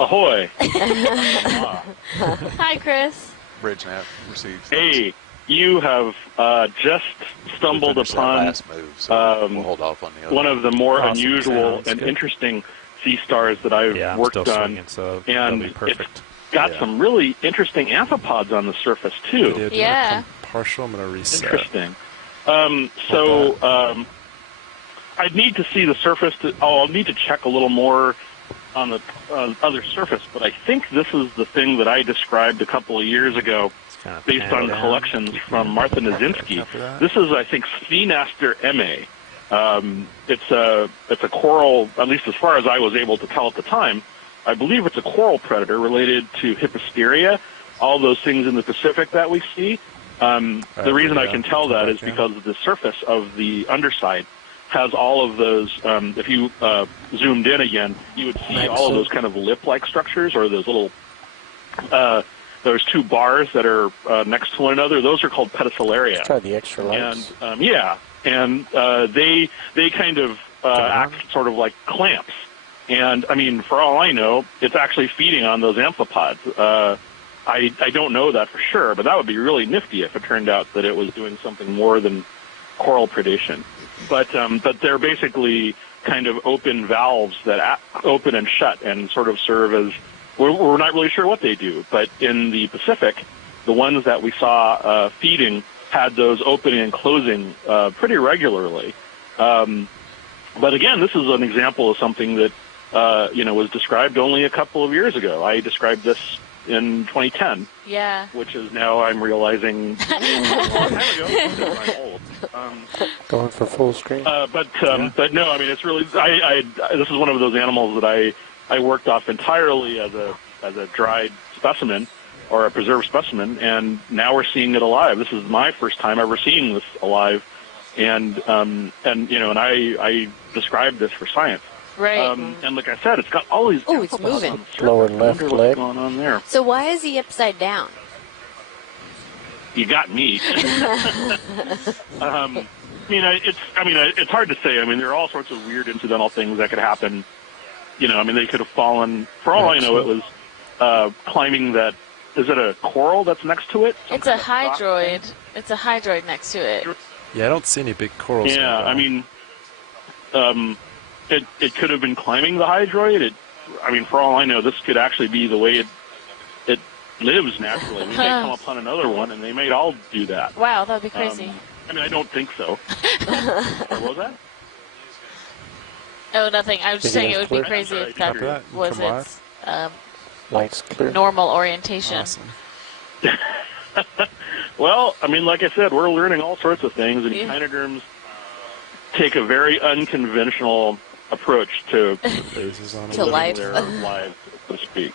Ahoy. Hi, Chris. Bridge nav received. Hey, you have just stumbled upon last move, so we'll hold off on the other one of the more Awesome. unusual Sounds and good. interesting sea stars that I've Yeah, I'm worked still on. swinging, so and that'll be perfect. It's got some really interesting amphipods on the surface, too. Did Yeah. partial. I'm going to reset. Interesting. I'd need to see the surface. I'll need to check a little more on the other surface, but I think this is the thing that I described a couple of years ago Kind of based on collections from Martha Nizinski. This is, I think, Sphenaster ma. It's a coral, at least as far as I was able to tell at the time. I believe it's a coral predator related to Hipposteria, all those things in the Pacific that we see. The reason I can tell that is because the surface of the underside has all of those. If you zoomed in again, you would see all of those kind of lip-like structures, or those little those two bars that are next to one another. Those are called pedicelaria. Let's try the extra lights. And they kind of act sort of like clamps. And I mean, for all I know, it's actually feeding on those amphipods. I don't know that for sure, but that would be really nifty if it turned out that it was doing something more than coral predation. But they're basically kind of open valves that open and shut and sort of serve as, we're not really sure what they do, but in the Pacific, the ones that we saw feeding had those opening and closing pretty regularly. But again, this is an example of something that was described only a couple of years ago. I described this in 2010. Yeah. Which is now I'm realizing a long time ago. I'm old. Going for full screen. But no, I mean, it's really this is one of those animals that I worked off entirely as a dried specimen or a preserved specimen, and now we're seeing it alive. This is my first time ever seeing this alive, and I described this for science. Right. And like I said, it's got all these. Oh, it's moving. Lower left what's leg. going on there? So why is he upside down? You got me. It's hard to say. I mean, there are all sorts of weird incidental things that could happen. They could have fallen. For all I know, it was climbing that. Is it a coral that's next to it? It's a hydroid. It's a hydroid next to it. Yeah, I don't see any big corals. Yeah, I mean, it could have been climbing the hydroid. For all I know, this could actually be the way it lives naturally. We may come upon another one, and they may all do that. Wow, that would be crazy. I don't think so. What was that? Oh, nothing. I was just saying it would be crazy if that was its Lights clear. normal orientation. Awesome. Well, like I said, we're learning all sorts of things, and echinoderms take a very unconventional approach to Phases on To life. their lives, so to speak.